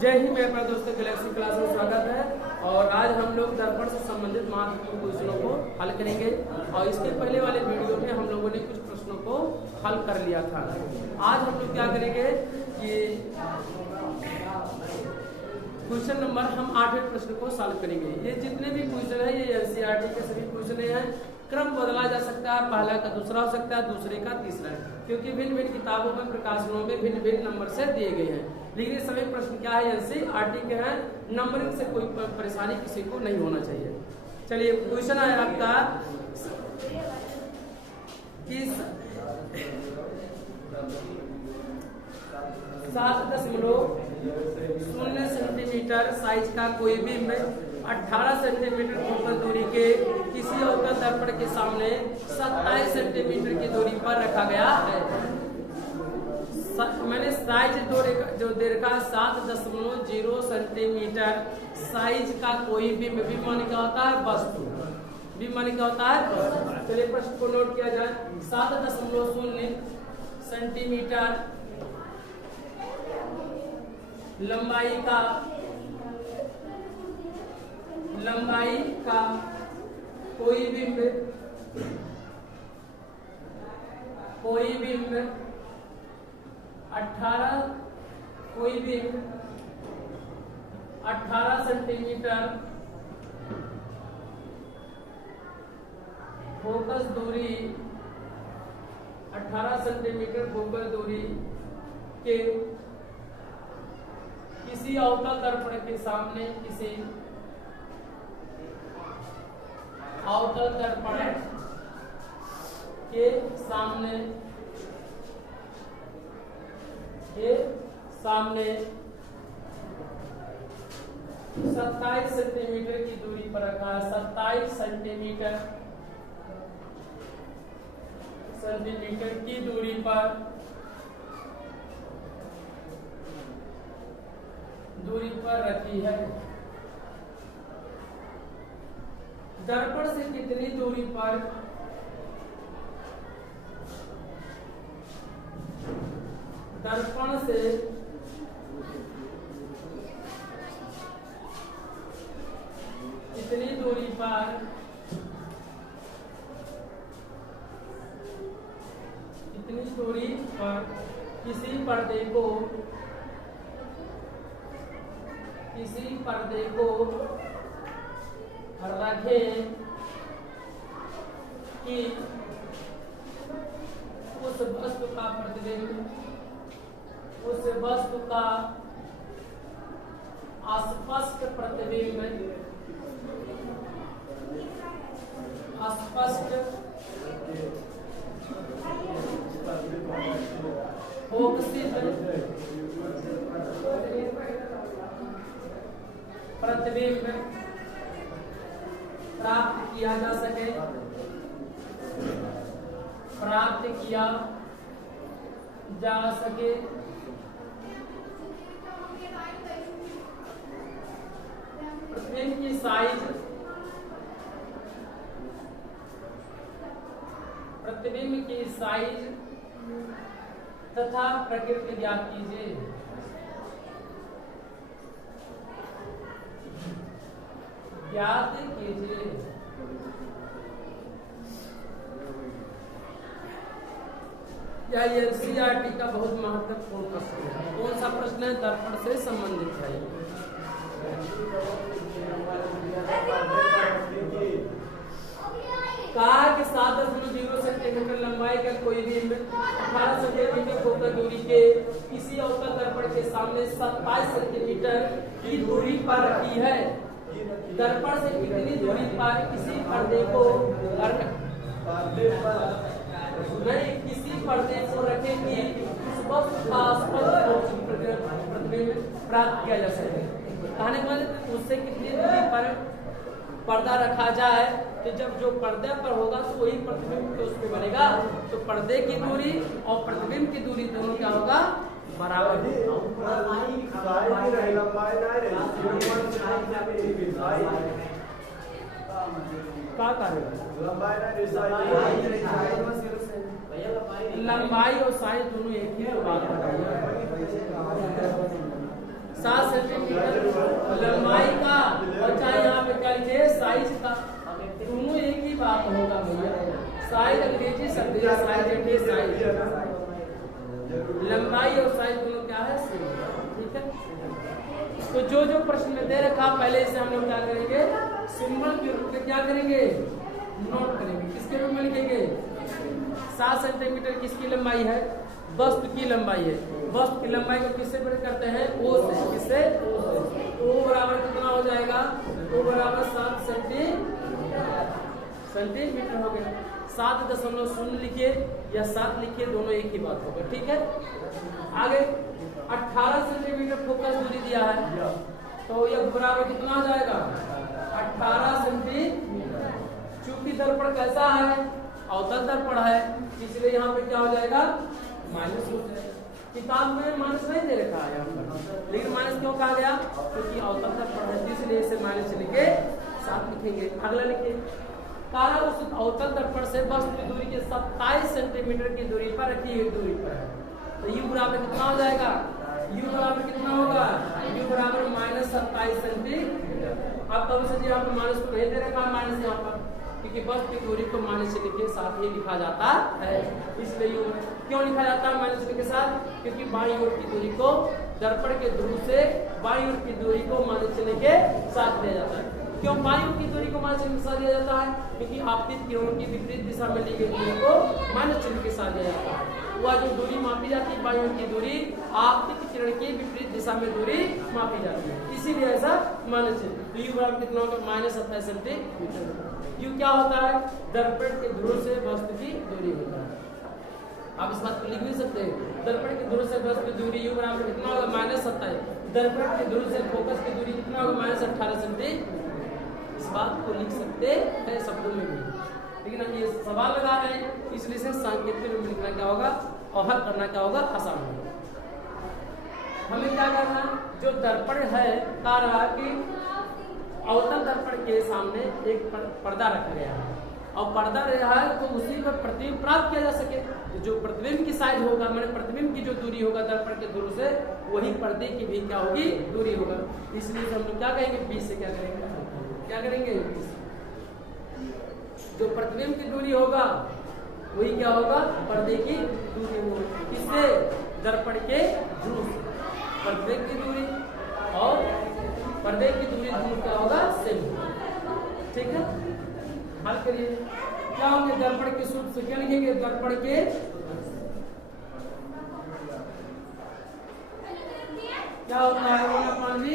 जय हिंद मेरे प्यारे दोस्तों, गैलेक्सी क्लास में स्वागत है। और आज हम लोग दर्पण से संबंधित महत्वपूर्ण क्वेश्चनों को हल करेंगे। और इसके पहले वाले वीडियो में हम लोगों ने कुछ प्रश्नों को हल कर लिया था। आज हम लोग क्या करेंगे कि क्वेश्चन नंबर हम 8वें प्रश्न को सॉल्व करेंगे। ये जितने भी क्वेश्चन है ये एनसीईआरटी के सभी क्वेश्चन हैं। क्रम बदला जा सकता है, पहला का दूसरा हो सकता है, दूसरे का तीसरा, क्योंकि भिन्न भिन्न किताबों में प्रकाशनों में भिन्न भिन्न नंबर से दिए गए हैं। लेकिन ये सभी प्रश्न क्या है, एनसीईआरटी के हैं। नंबरिंग से कोई परेशानी किसी को नहीं होना चाहिए। चलिए क्वेश्चन है आपका कि 7.0 सेंटीमीटर साइज का कोई बिंब 18 सेंटीमीटर फोकल दूरी के किसी अवतल दर्पण के सामने 27 सेंटीमीटर की दूरी पर रखा गया है। मैंने साइज जो दे रखा 7.0 सेंटीमीटर साइज का कोई बिंब, बिंब माने क्या होता है, वस्तु, बिंब माने क्या होता है वस्तु। चलिए प्रश्न को नोट किया जाए। 7.0 सेंटीमीटर लंबाई का कोई बिंब 18 सेंटीमीटर फोकस दूरी 18 सेंटीमीटर फोकस दूरी के किसी अवतल दर्पण के सामने, किसी अवतल दर्पण के सामने 27 सेंटीमीटर की दूरी पर रखा है। 27 सेंटीमीटर की दूरी पर रखी है। दर्पण से कितनी दूरी पर इतनी दूरी पर किसी पर्दे को रखें कि उस वस्तु का प्रतिबिंब अस्पष्ट प्रतिबिंब प्राप्त किया जा सके प्रतिबिंब की साइज तथा प्रकृति ज्ञात कीजिए। यह एनसीईआरटी का बहुत महत्वपूर्ण प्रश्न है। कौन सा प्रश्न है, दर्पण से संबंधित है। कहा कि 7.0 सेंटीमीटर लंबाई का कोई बिंब 18 सेंटीमीटर फोकल दूरी के किसी अवतल दर्पण के सामने 27 सेंटीमीटर की दूरी पर रखी है। दर्पण से कितनी दूरी पर किसी पर्दे को रखें कि उस वस्तु का प्रतिबिंब प्राप्त किया जा सके। कहने के मतलब उससे कितनी दूरी पर पर्दा रखा जाए, तो जब जो पर्दे पर होगा तो वही प्रतिबिंब तो उसमें बनेगा। तो पर्दे की दूरी और प्रतिबिंब की दूरी दोनों क्या होगा, बराबर लंबाई और साइज दोनों एक ही बात बताइए। 7 सेंटीमीटर लंबाई का, और चाहे यहाँ पे क्या लिखे साइज का, दोनों एक ही बात होगा भैया। साइज अंग्रेजी शब्द है, साइज लंबाई और साइज दोनों क्या है सेम, ठीक है। तो जो जो प्रश्न में दे रखा पहले इसे हम लोग क्या करेंगे, सिंबल के रूप में क्या करेंगे, नोट करेंगे। किसके रूप में लिखेंगे, 7 सेंटीमीटर किसकी लंबाई है, वस्तु की लंबाई है। वस्तु की लंबाई को किससे बड़े करते हैं, ओ से। किससे, ओ से। ओ बराबर कितना हो जाएगा, ओ बराबर 7 सेंटीमीटर हो गया। 7.0 लिखिए या 7 लिखिए, दोनों एक ही बात होगा, ठीक है। आगे 18 सेंटीमीटर फोकस दूरी दिया है, तो यह बराबर कितना हो जाएगा, 18 सेंटीमीटर। चूंकि दर्पण कैसा है, अवतल दर्पण है, इसलिए यहाँ पे क्या हो जाएगा, माइनस हो जाएगा। किताब में माइनस नहीं दे रखा है यहाँ पर, लेकिन माइनस क्यों कहा गया, क्योंकि अवतल दर्पण है, इसलिए इसे माइनस लिखे 7 लिखेंगे। अगला लिखिए, तारा उस अवतल दर्पण से वस्तु की दूरी के 27 सेंटीमीटर की दूरी पर रखी हुई दूरी पर है। तो यू बराबर कितना हो जाएगा, यू बराबर कितना होगा, यू बराबर -27 सेंटीमीटर। अब तब से यहाँ पर माइनस को नहीं दे रखा, माइनस यहाँ पर, क्योंकि वस्तु की दूरी को माइनस चिन्ह के साथ ही लिखा जाता है। इसलिए यू क्यों लिखा जाता है माइनस चिन्ह के साथ, क्योंकि बाईं ओर की दूरी को दर्पण के ध्रुव से बाईं ओर की दूरी को माइनस चिन्ह के साथ दिया जाता है। क्यों बाईं ओर की दूरी को माइनस चिन्ह के साथ दिया जाता है, क्योंकि आपतित किरणों की विपरीत दिशा में ली गई दूरी को माइनस चिन्ह के साथ दिया जाता है। वह जो दूरी मापी जाती है बाईं ओर की दूरी, आपतित किरण की विपरीत दिशा में दूरी मापी जाती है, इसीलिए ऐसा माइनस चिन्ह। तो यू बराबर कितना होगा, -27 सेंटीमीटर। यू क्या होता है, दर्पण के ध्रुव से वस्तु की दूरी होता है। आप इस बात को लिख भी सकते हैं, दर्पण के ध्रुव से वस्तु की दूरी यू बराबर कितना होगा, -27। दर्पण के ध्रुव से फोकस की दूरी कितना होगा, -18 सेंटीमीटर। इस बात को लिख सकते हैं शब्दों में भी, लेकिन हम ये सवाल लगा रहे हैं, इसलिए से सांकेतिक रूप में लिखना क्या होगा और हल करना क्या होगा, आसान होगा। हमें क्या करना है, जो दर्पण है कह रहा है कि अवतल दर्पण के सामने एक पर्दा रखा गया है, और पर्दा रहा है तो उसी पर प्रतिबिंब प्राप्त किया जा सके। तो जो प्रतिबिंब की साइज होगा, मैंने प्रतिबिंब की जो दूरी होगा दर्पण के ध्रुव से, वही पर्दे की भी क्या होगी, दूरी होगा। इसलिए हम लोग क्या कहेंगे, 20 से क्या करेंगे, क्या करेंगे, जो प्रतिबिंब की दूरी होगा वही क्या होगा, पर्दे की दूरी होगी। किससे, दर्पण के ध्रुव से प्रतिबिंब की दूरी और पर्दे की दूरी दोनों क्या होगा, सेम, ठीक है। हल करिए, क्या होंगे, दर्पण के सूत्र से क्या लिखेंगे, दर्पण के क्या होता है, 1/v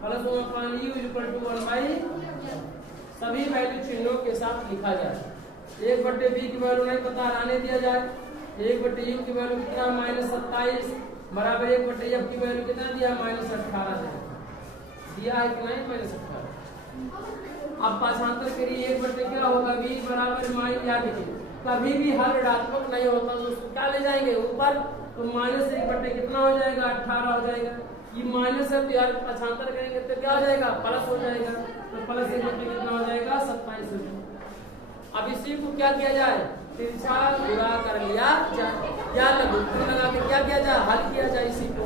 plus 1/u equal to 1/, सभी वैल्यू चिन्हों के साथ लिखा जाए। 1/v की वैल्यू नहीं पता, रहने दिया जाए। 1/u की वैल्यू कितना, -27 बराबर 1/f की वैल्यू कितना दिया, -18 दिया है कि नहीं, -18। अब पाठांतर करिए, 1/, क्या होगा, v बराबर माइनस, याद रखिए कभी भी हल ऋणात्मक नहीं होता तो उसको क्या ले जाएंगे ऊपर, तो -1/, कितना हो जाएगा, 18 हो जाएगा। ये माइनस है तो यार पाठांतर करेंगे तो क्या हो जाएगा, प्लस हो जाएगा, तो +1/, कितना हो जाएगा, 27 हो जाएगा। अब इसी को क्या किया जाए, तिरछा गुणा कर लिया जाए, क्या लघुत्तर लगा के क्या किया जाए, हल किया जाए इसी को।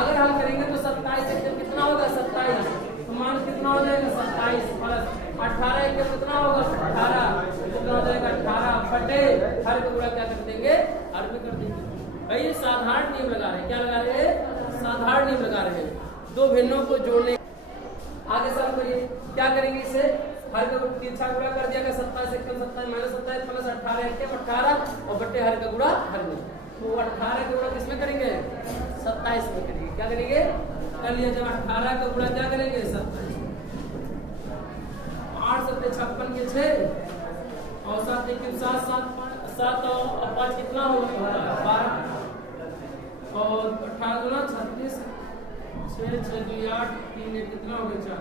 अगर हल करेंगे तो 27 से कितना होगा, 27, तो मान कितना हो जाएगा, 27 प्लस 18 एक कितना होगा, 18, कितना हो जाएगा, 18 बटे हर का गुणा क्या कर देंगे, हर में कर देंगे। भाई ये साधारण नियम लगा रहे हैं, क्या लगा रहे हैं, साधारण नियम लगा रहे हैं, दो भिन्नों को जोड़ने। आगे सॉल्व करिए, क्या करेंगे, इसे हर का तिरछा गुणा कर दिया, 27 एक 27 -27 प्लस 18 एक 18 और बटे हर का गुणा हर में, तो 18 का गुणा किसमें करेंगे, 27 में करेंगे। क्या करेंगे, कर लिया, जब 18 का गुणा क्या करेंगे, 27, 8 7 56 के 6 और 7 1 7 और 5 कितना होगा, 12 और 18 गुना 36, 6 6 2 8 3 1 कितना हो गया,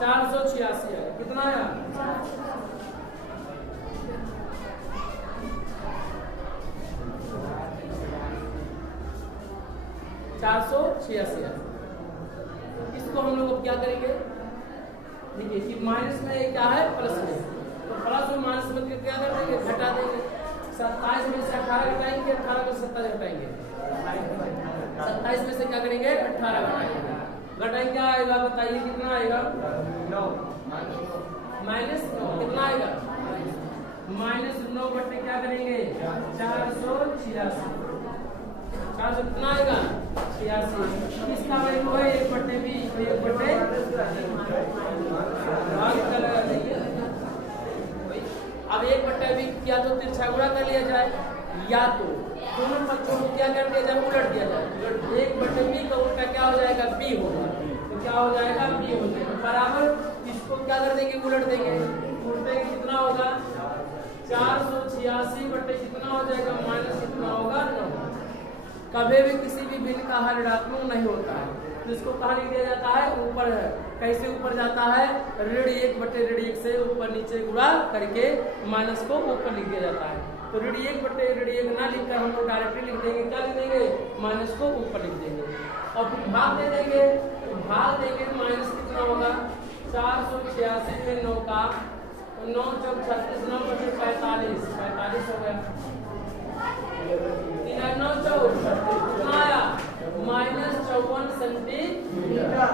486 है, कितना आया, 486 है। इसको हम लोग क्या करेंगे, देखिए कि माइनस में क्या है, प्लस में, तो प्लस और माइनस में क्या कर देंगे, घटा देंगे। 27 में से 18 घटाएंगे, 18 में से 27 घटाएंगे, 27 में से क्या करेंगे 18 घटाएंगे। घटाएंगे क्या आएगा बताइए कितना आएगा? माइनस कितना आएगा? -9 बटे क्या करेंगे 486 कितना आएगा 86। इसका वैल्यू है 1 बटे b 1 बटे अब 1 बटे b या तो तिरछा गुणा कर लिया जाए या तो दोनों पक्षों को क्या कर दिया जाए उलट दिया जाए। 1 बटे b का उल्टा क्या हो जाएगा b होगा, तो क्या हो जाएगा b हो जाएगा बराबर इसको क्या कर देंगे उलट देंगे। उल्टे कितना होगा 486 बटे कितना हो जाएगा माइनस कितना होगा 9। कभी भी किसी भी भिन्न का हल ऋणात्मक नहीं होता है तो इसको कहाँ लिख दिया जाता है ऊपर है। कैसे ऊपर जाता है ऋण 1 बटे ऋण 1 से ऊपर नीचे गुणा करके माइनस को ऊपर लिख दिया जाता है। तो ऋण 1 बटे ऋण 1 ना लिखकर हम लोग डायरेक्टली लिख देंगे क्या लिख देंगे माइनस को ऊपर लिख देंगे और फिर भाग दे देंगे। भाग देंगे माइनस कितना होगा 486 में 9 का 9 चौक 36 9 बटे 45 हो गया 3 9 14 कितना आया -54 सेंटीमीटर।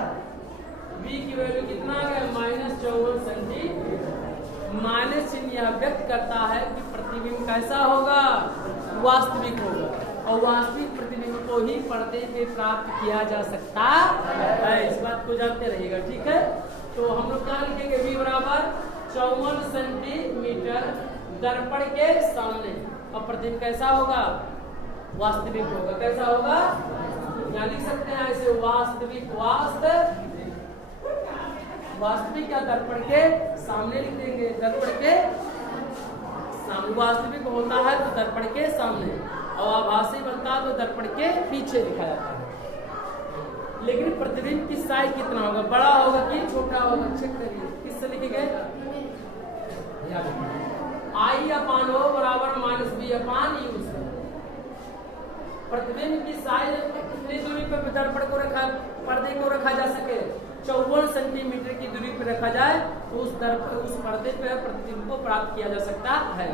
b की वैल्यू कितना आ गया -54 सेंटीमीटर। माइनस चिन्ह यह व्यक्त करता है कि प्रतिबिंब कैसा होगा वास्तविक होगा और वास्तविक प्रतिबिंब को ही पर्दे पे प्राप्त किया जा सकता है। इस बात को जानते रहिएगा ठीक है। तो हम लोग क्या लिखेंगे v बराबर 54 सेंटीमीटर दर्पण के सामने और प्रतिबिंब कैसा होगा वास्तविक होगा। कैसा होगा यहाँ लिख सकते हैं ऐसे वास्तविक वास्तविक या दर्पण के सामने लिख देंगे। दर्पण के सामने वास्तविक होता है तो दर्पण के सामने और आभासी बनता है तो दर्पण के पीछे लिखा जाता है। लेकिन प्रतिबिंब की साइज कितना होगा बड़ा होगा कि छोटा होगा चेक करिए किससे लिखेंगे I/O बराबर -B/U से। प्रतिबिंब की साइज कितनी दूरी पर दर्पण को पर्दे को रखा जा सके 54 सेंटीमीटर की दूरी पर रखा जाए तो उस पर्दे पर प्रतिबिंब को प्राप्त किया जा सकता है।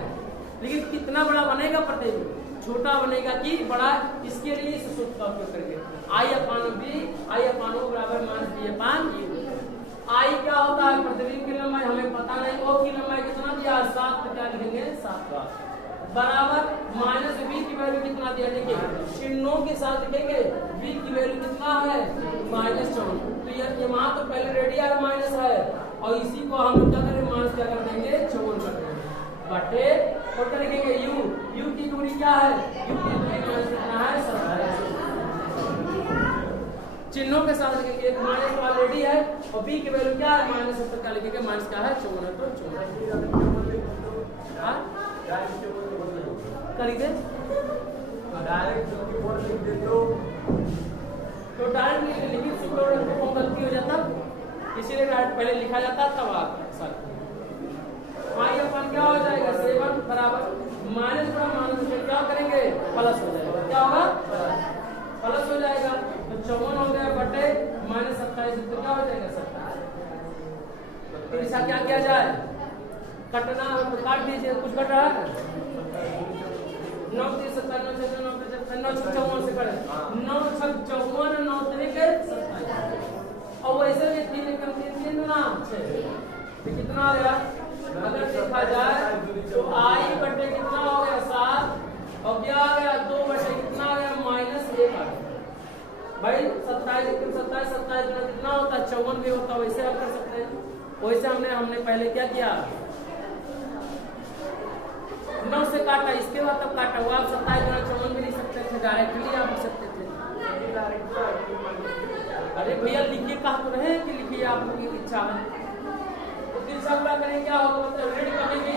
लेकिन कितना बड़ा बनेगा प्रतिबिंब छोटा बनेगा कि बड़ा इसके लिए इस सूत्र का उपयोग करेंगे I/O बराबर -B/U। I क्या होता है प्रतिबिंब की लंबाई हमें पता नहीं O की लंबाई कितना दिया 7 तो क्या लिखेंगे 7 बराबर -B की वैल्यू कितना दिया देखिए चिन्हों के साथ लिखेंगे B की वैल्यू कितना है -54 तो ये वहां तो पहले रेडियल माइनस है और इसी को हम क्या करेंगे माइनस क्या कर देंगे 54 कर देंगे बटे और लिखेंगे U की दूरी क्या है U की दूरी कितना है 27 चिन्हों के साथ लिखेंगे एक माइनस ऑलरेडी है और b की वैल्यू क्या है -70 क्या लिखेंगे माइनस क्या है 54 तो 54 करेंगे डायरेक्ट तो डायरेक्ट लिखित सूत्र गलती हो जाता इसीलिए डायरेक्ट पहले लिखा जाता तब आप सर अपन क्या हो जाएगा 7 बराबर माइनस बड़ा माइनस क्या करेंगे प्लस हो जाएगा क्या होगा प्लस हो जाएगा तो 54 हो गया बटे -27 तो क्या हो जाएगा 27। फिर इसका क्या किया जाए कटना तो काट दीजिए कुछ कट रहा है 9 3 7 9 6 9 9 54 से करें 9 6 54 9 3 के 27 और वैसे भी 3 कम 3 ना 6 तो कितना आ गया अगर देखा जाए तो I बटे कितना हो गया 7 और क्या आ गया 2 बटे कितना आ गया -1 आ गया भाई 27 कितना होता है 54 भी होता है वैसे आप कर सकते हैं। वैसे हमने पहले क्या किया 9 से काटा इसके बाद तब काटा हुआ आप 27 गुना 54 भी लिख सकते थे डायरेक्टली आप लिख सकते थे। अरे भैया लिखिए कहा तो रहे कि लिखिए आप लोगों की इच्छा है तो फिर सब करें क्या होगा मतलब ऋण कभी भी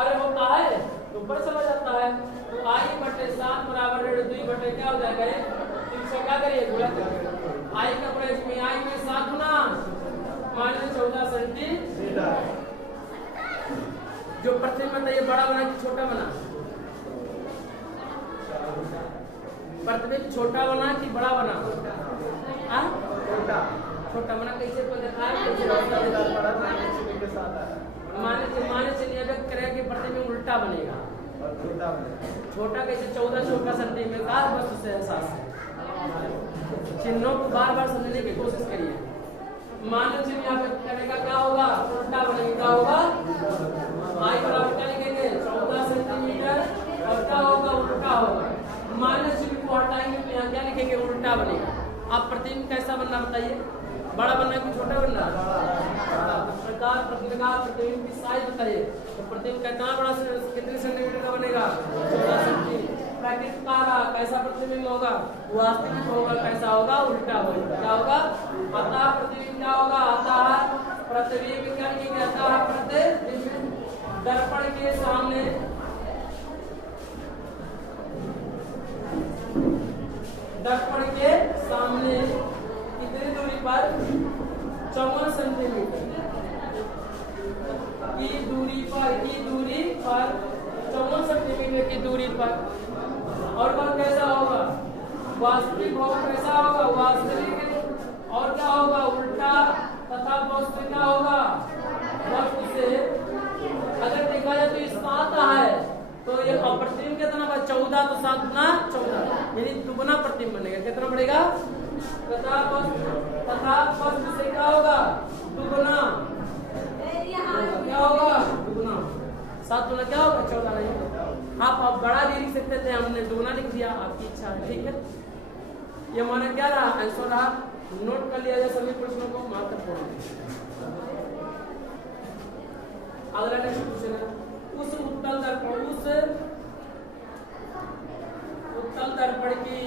अरे होता है तो ऊपर चला जाता है तो I बटे 7 बराबर ऋण 2 बटे क्या हो जाएगा क्या करिए गुणा करिए I का प्रयोग में I में 7 गुना -14 सेंटीमीटर जो प्रतिबिंब ये बड़ा बना कि छोटा बना प्रतिबिंब छोटा बना कि बड़ा बना छोटा बना कैसे माने से व्यक्त करेगा कि प्रतिबिंब उल्टा बनेगा छोटा कैसे 14 सेंटीमीटर बस उससे एहसास है। चिन्हों को बार बार समझने की कोशिश करिए। मानव चिन्ह यहाँ पे करेगा क्या होगा, उल्टा बनेगा, क्या होगा, आई बराबर क्या लिखेंगे 14 सेंटीमीटर और क्या होगा, उल्टा होगा। मानव चिन्ह को हटाएंगे तो यहाँ क्या लिखेंगे, उल्टा बनेगा। आप प्रतिबिंब कैसा बनना बताइए, बड़ा बनना है कि छोटा बनना है? प्रकार प्रतिबिंब की साइज बताइए। तो प्रतिबिंब कितना बड़ा कितने सेंटीमीटर का बनेगा, 14 सेंटीमीटर। प्राकृतिक तारा कैसा प्रतिबिंब होगा, वास्तविक होगा, कैसा होगा, उल्टा होगा, क्या होगा, अतः प्रतिबिंब क्या होगा, अतः प्रतिबिंब क्या लिखेंगे, अतः प्रतिबिंब दर्पण के सामने कितनी दूरी पर 54 सेंटीमीटर की दूरी पर 54 सेंटीमीटर की दूरी पर। और वह कैसा होगा, वास्तविक होगा, कैसा होगा, वास्तविक। और क्या होगा, उल्टा तथा वास्तविक क्या होगा, वक्त से अगर देखा जाए तो 7 है तो ये प्रतिबिंब कितना बना, 14 तो 7 गुना 14 यानी दुगुना प्रतिबिंब बनेगा। कितना बढ़ेगा, तथा वक्त से क्या होगा, दुगुना, क्या होगा, दुगुना। 7 गुना क्या होगा, 14 नहीं। आप बड़ा भी लिख सकते थे, हमने दुगुना लिख दिया, आपकी इच्छा है, ठीक है। ये हमारा क्या रहा, आंसर रहा। नोट कर लिया जाए सभी प्रश्नों को, महत्वपूर्ण। अगला नेक्स्ट क्वेश्चन है, उस उत्तल दर्पण की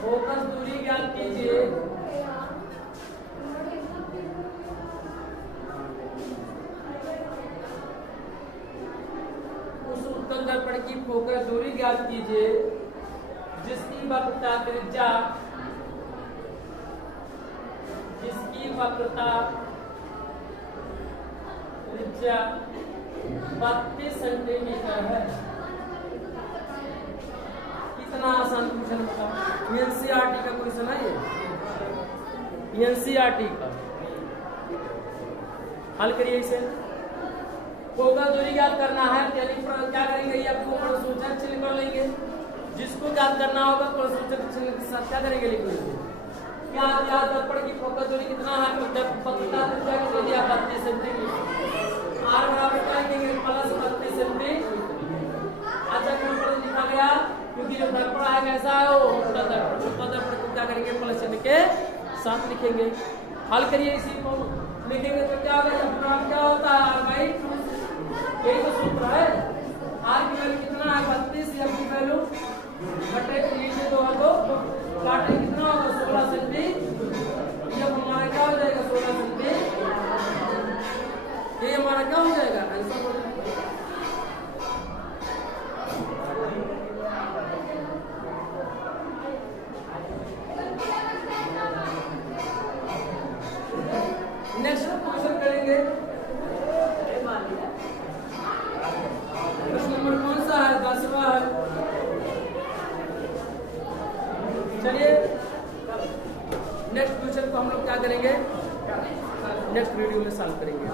फोकस दूरी ज्ञात कीजिए। उस उत्तल दर्पण की फोकस दूरी ज्ञात कीजिए जिसकी वक्रता त्रिज्या 32 सेंटीमीटर है। कितना आसान क्वेश्चन बताओ, एनसीईआरटी का क्वेश्चन है ये, एनसीईआरटी का। हल करिए इसे। फोकस दूरी ज्ञात करना है, यानी क्या करेंगे, ये आपको प्रश्नोत्तर चिन्ह कर लेंगे। जिसको ज्ञात करना होगा प्रश्नोत्तर चिन्ह के साथ क्या करेंगे, लिख लेंगे। क्या दर्पण की फोकस दूरी कितना है, तो वक्रता त्रिज्या की दिया 32 सेंटीमीटर। आर बराबर क्या लिखेंगे, +32 सेंटीमीटर। अच्छा क्यों लिखा गया, क्योंकि जो दर्पण है कैसा है, वो उत्तल दर्पण। उत्तल दर्पण को क्या करेंगे, प्लस चिन्ह के साथ लिखेंगे। हल करिए, इसी को लिखेंगे तो क्या होगा, क्या होता है, R/2। यही तो सूत्र है। आर की वैल्यू कितना है, 32, एफ की वैल्यू बटे 3 से 2 को काटे कितना होगा, 16 सेंटीमीटर। ये हमारा क्या हो जाएगा, 16 सेंटीमीटर। ये हमारा क्या हो जाएगा, आंसर हो जाएगा। नेक्स्ट क्वेश्चन करेंगे। प्रश्न नंबर कौन सा है, 10वां है। चलिए नेक्स्ट क्वेश्चन को हम लोग क्या करेंगे, नेक्स्ट वीडियो में सॉल्व करेंगे।